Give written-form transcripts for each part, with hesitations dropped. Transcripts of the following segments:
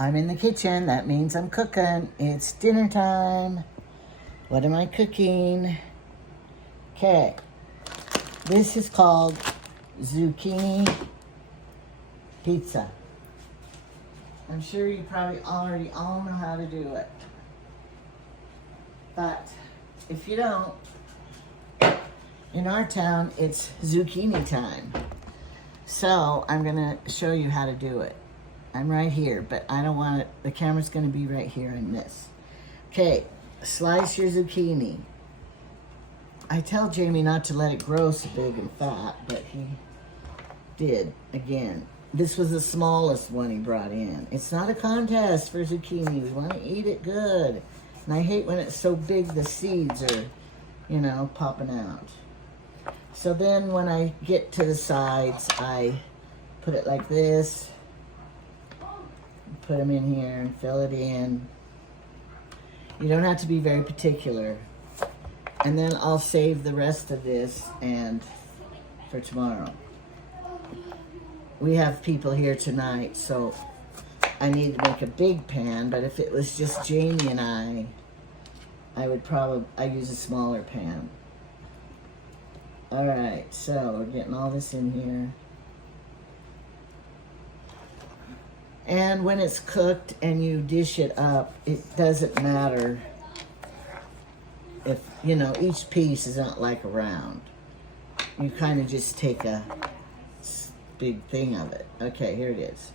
I'm in the kitchen. That means I'm cooking. It's dinner time. What am I cooking? Okay. This is called zucchini pizza. I'm sure you probably already all know how to do it. But if you don't, in our town, it's zucchini time. So I'm gonna show you how to do it. I'm right here, but I don't want it, the camera's gonna be right here in this. Okay, slice your zucchini. I tell Jamie not to let it grow so big and fat, but he did again. This was the smallest one he brought in. It's not a contest for zucchini. We want to eat it good. And I hate when it's so big the seeds are, you know, popping out. So then when I get to the sides, I put it like this. Put them in here and fill it in. You don't have to be very particular. And then I'll save the rest of this and for tomorrow. We have people here tonight, so I need to make a big pan, but if it was just Jamie and I would I use a smaller pan. All right, so we're getting all this in here. And when it's cooked and you dish it up, it doesn't matter if, you know, each piece is not like a round. You kind of just take a big thing of it. Okay, here it is.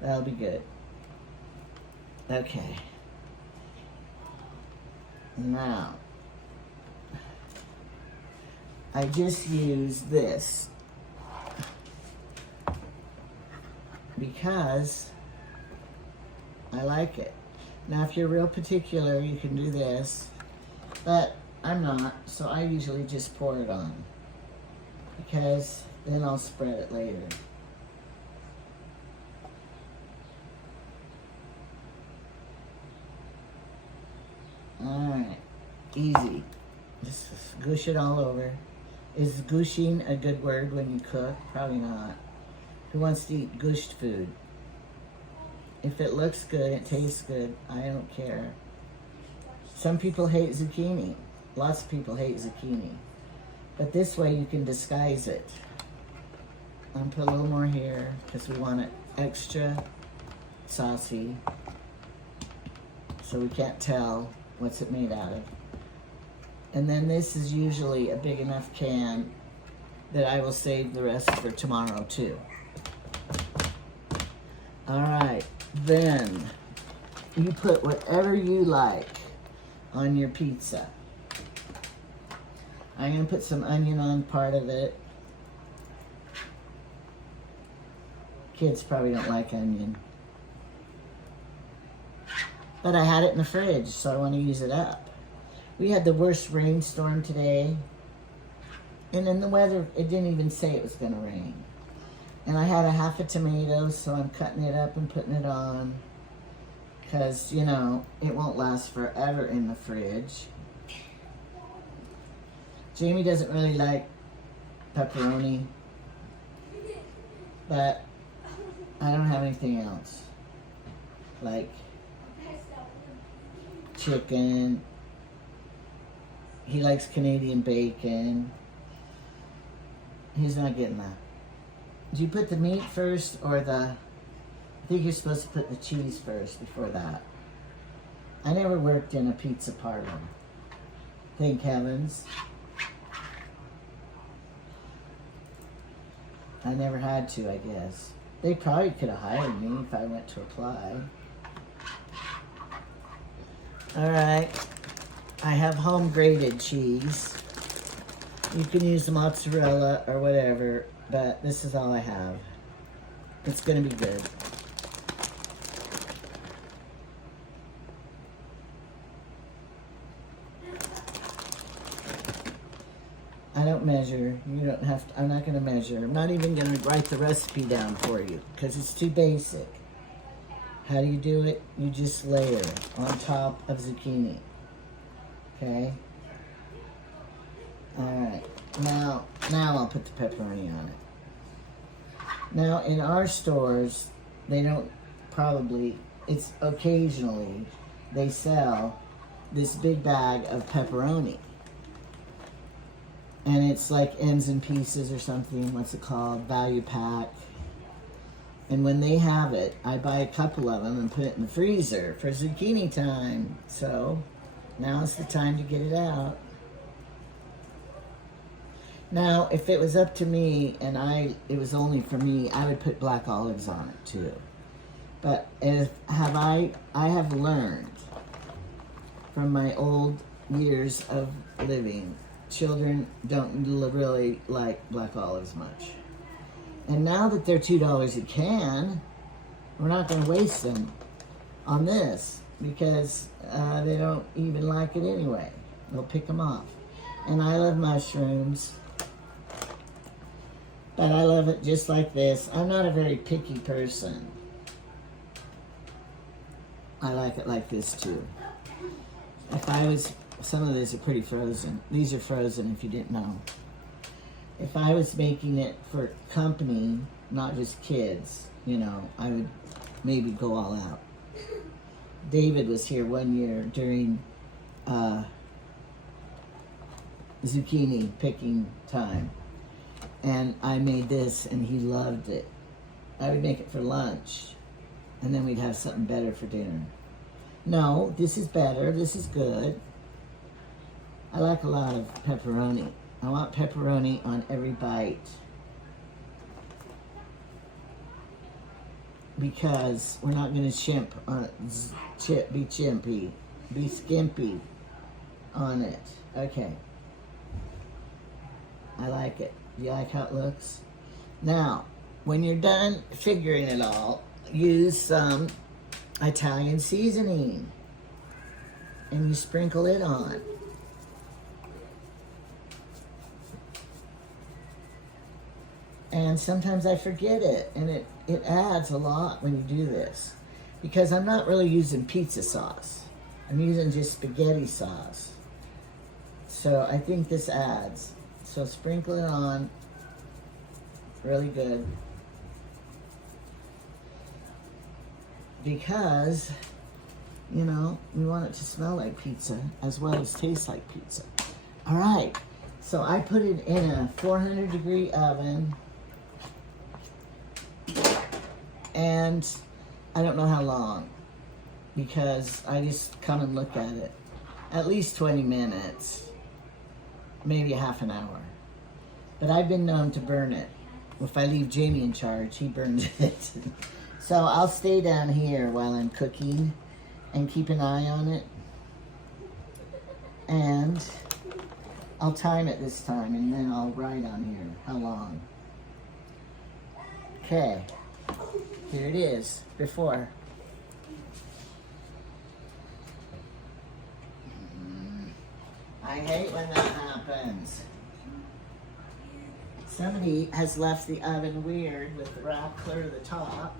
That'll be good. Okay. Now, I just use this because I like it. Now, if you're real particular, you can do this, but I'm not, so I usually just pour it on because then I'll spread it later. All right, easy. Just goosh it all over. Is gooshing a good word when you cook? Probably not. Who wants to eat gushed food? If it looks good, it tastes good, I don't care. Some people hate zucchini. Lots of people hate zucchini. But this way you can disguise it. I'll put a little more here because we want it extra saucy. So we can't tell what's it made out of. And then this is usually a big enough can that I will save the rest for tomorrow too. All right, then you put whatever you like on your pizza. I'm gonna put some onion on part of it. Kids probably don't like onion. But I had it in the fridge, so I want to use it up. We had the worst rainstorm today. And in the weather, it didn't even say it was going to rain. And I had a half a tomato, so I'm cutting it up and putting it on. Because, you know, it won't last forever in the fridge. Jamie doesn't really like pepperoni. But I don't have anything else. Like chicken. He likes Canadian bacon. He's not getting that. Do you put the meat first or I think you're supposed to put the cheese first before that. I never worked in a pizza parlor. Thank heavens. I never had to, I guess. They probably could have hired me if I went to apply. All right. I have home grated cheese. You can use the mozzarella or whatever, but this is all I have. It's gonna be good. I don't measure. You don't have to. I'm not gonna measure. I'm not even gonna write the recipe down for you because it's too basic. How do you do it? You just layer on top of zucchini. Okay. All right. Now I'll put the pepperoni on it. Now in our stores, they don't probably it's occasionally they sell this big bag of pepperoni. And it's like ends and pieces or something. What's it called? Value pack. And when they have it, I buy a couple of them and put it in the freezer for zucchini time. So now is the time to get it out. Now, if it was up to me and it was only for me, I would put black olives on it too. But I have learned from my old years of living, children don't really like black olives much. And now that they're $2 a can, we're not going to waste them on this because they don't even like it anyway. They'll pick them off. And I love mushrooms, but I love it just like this. I'm not a very picky person. I like it like this too. Some of these are pretty frozen. These are frozen if you didn't know. If I was making it for company, not just kids, I would maybe go all out. David was here one year during zucchini picking time. And I made this and he loved it. I would make it for lunch and then we'd have something better for dinner. No, this is better. This is good. I like a lot of pepperoni. I want pepperoni on every bite because we're not going to be skimpy on it. Okay. I like it. You like how it looks? Now, when you're done figuring it all, use some Italian seasoning and you sprinkle it on. And sometimes I forget it, and it adds a lot when you do this. Because I'm not really using pizza sauce. I'm using just spaghetti sauce. So I think this adds. So sprinkle it on really good. Because, we want it to smell like pizza as well as taste like pizza. All right, so I put it in a 400-degree oven. And I don't know how long because I just come and look at it. At least 20 minutes, maybe a half an hour. But I've been known to burn it. If I leave Jamie in charge, he burns it. So I'll stay down here while I'm cooking and keep an eye on it. And I'll time it this time and then I'll write on here how long. Okay. Here it is, before. I hate when that happens. Somebody has left the oven weird with the wrap clear to the top.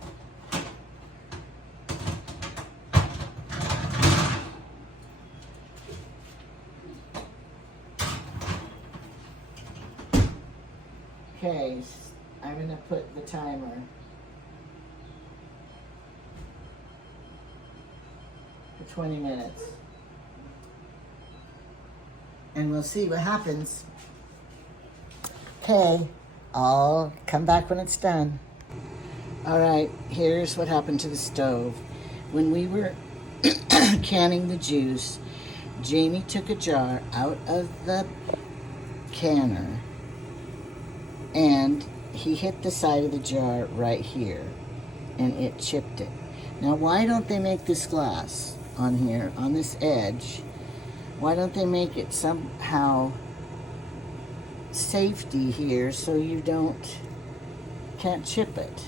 Okay, I'm going to put the timer. For 20 minutes. And we'll see what happens. Okay, I'll come back when it's done. All right, here's what happened to the stove. When we were canning the juice, Jamie took a jar out of the canner and he hit the side of the jar right here and it chipped it. Now, why don't they make this glass on here, on this edge? Why don't they make it somehow safety here so you can't chip it?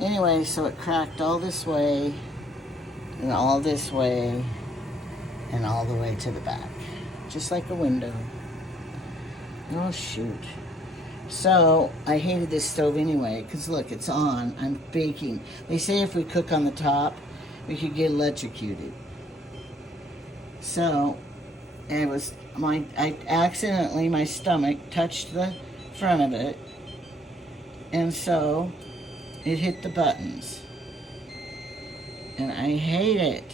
Anyway, so it cracked all this way and all this way and all the way to the back, just like a window. Oh shoot. So I hated this stove anyway because look, it's on. I'm baking. They say if we cook on the top we could get electrocuted. So my stomach touched the front of it, and so it hit the buttons. and I hate it.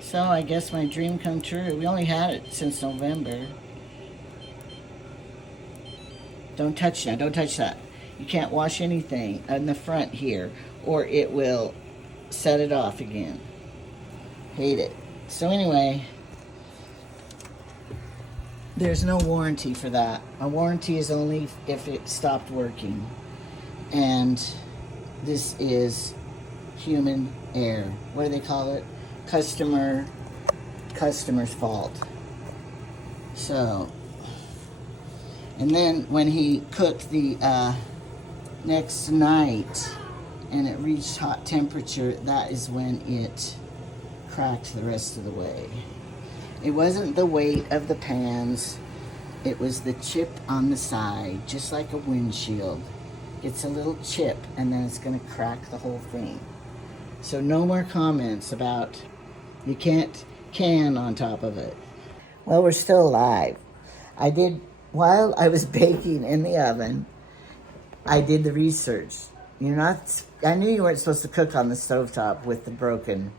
So I guess my dream come true. We only had it since November. Don't touch that. Don't touch that. You can't wash anything in the front here, or it will set it off again. Hate it. So anyway, there's no warranty for that. A warranty is only if it stopped working. And this is human error. What do they call it? Customer's fault. So, and then when he cooked the next night and it reached hot temperature, that is when it cracked the rest of the way. It wasn't the weight of the pans, it was the chip on the side, just like a windshield. It's a little chip and then it's gonna crack the whole thing. So no more comments about you can't can on top of it. Well, we're still alive. While I was baking in the oven, I did the research. I knew you weren't supposed to cook on the stovetop with the broken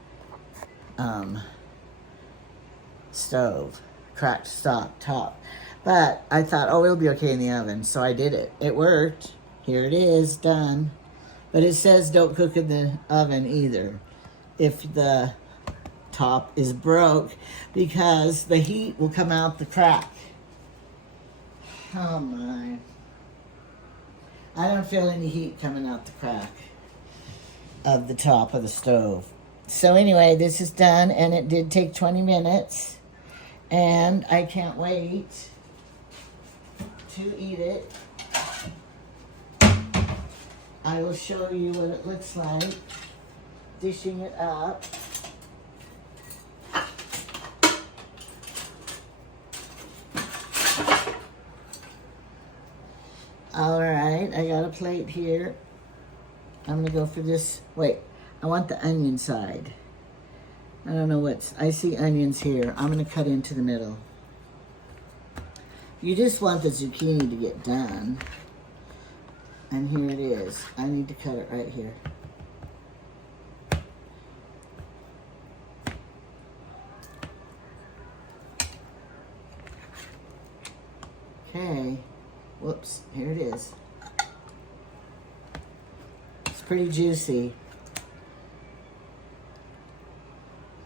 stove, cracked top. But I thought, oh, it'll be okay in the oven. So I did it. It worked. Here it is, done. But it says don't cook in the oven either if the top is broke, because the heat will come out the crack. Oh my. I don't feel any heat coming out the crack of the top of the stove. So anyway, this is done, and it did take 20 minutes, and I can't wait to eat it. I will show you what it looks like, dishing it up. All right, I got a plate here. I'm gonna go for this. Wait, I want the onion side. I don't know I see onions here. I'm gonna cut into the middle. You just want the zucchini to get done. And here it is. I need to cut it right here. Okay. Whoops, here it is. It's pretty juicy.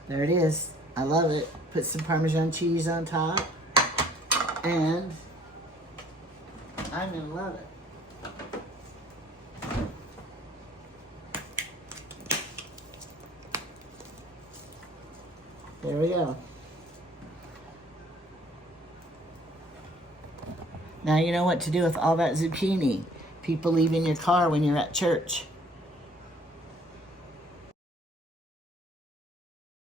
There it is. I love it. Put some Parmesan cheese on top. And I'm gonna love it. There we go. Now you know what to do with all that zucchini. People leave in your car when you're at church.